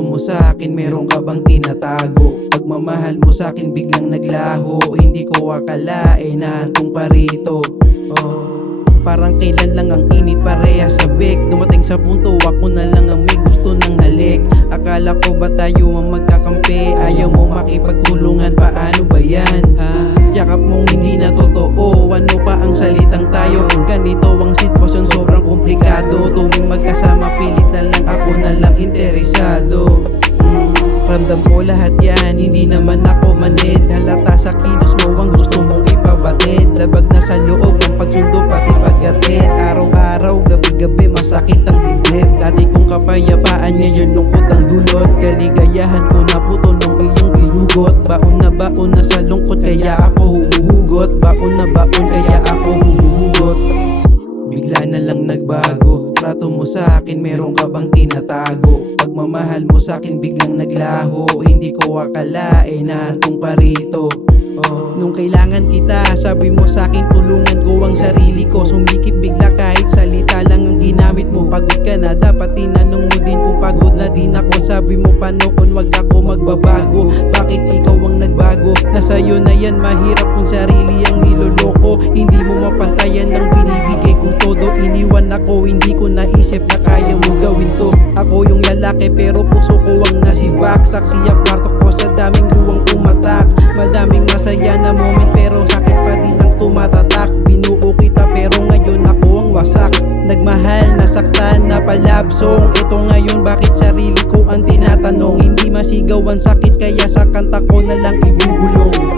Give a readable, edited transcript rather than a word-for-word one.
Trato mo sa akin, meron ka bang tinatago? Pagmamahal mo sa akin biglang naglaho. Hindi ko akalain na hantong pa rito. Parang kailan lang ang init pareha sabik. Dumating sa punto ako na lang ang may gusto ng halik. Akala ko ba tayo ang magkakampi? Ayaw mo makipagtulungan, paano ba yan? Yakap mong hindi na totoo. Ano pa ang salitang tayo? Kung ganito ang sitwasyon sobrang komplikado. Tuwing magkasama pilit na lang ako na lang interesado. Ramdam ko lahat yan, hindi naman ako manid. Halata sa kilos mo ang gusto mong ipabatid. Labag na sa loob ang pagsundo pati pagkatid. Araw-araw, gabi-gabi masakit ang dibdib. Dati kong kapayapaan, ngayon lungkot ang dulot. Kaligayahan ko na puto nung iyong ginugot. Baon na sa lungkot kaya ako humuhugot. Baon kaya ako humuhugot. Bigla na lang nagbago. Trato mo sa akin, meron ka bang tinatago? Pagmamahal mo sa akin biglang naglaho. Hindi ko akalain na hantong pa rito. Nung kailangan kita, sabi mo sa akin tulungan ko ang sarili ko. Sumikip bigla kahit salita lang ang ginamit mo. Pagod ka na, dapat tinanong mo din kung pagod na din ako. Sabi mo pa noon wag ako magbabago. Bakit ikaw ang nagbago? Nasa'yo na yan, mahirap kung sarili ang niloloko. Hindi mo mapantayan ng binibigay kong todo. Iniwan ako, hindi ko naisip na kaya mo gawin to. Ako yung lalaki pero puso ko ang nasibak. Saksi ang kwarto ko sa daming luwang umatak. Madaming masaya na moment pero sakit pa din ang tumatatak. Binuo kita pero ngayon ako ang wasak. Nagmahal, nasaktan, napalabsong. Ito ngayon bakit sarili ko ang tinatanong. Hindi masigaw ang sakit kaya sa kanta ko na lang ibubulong.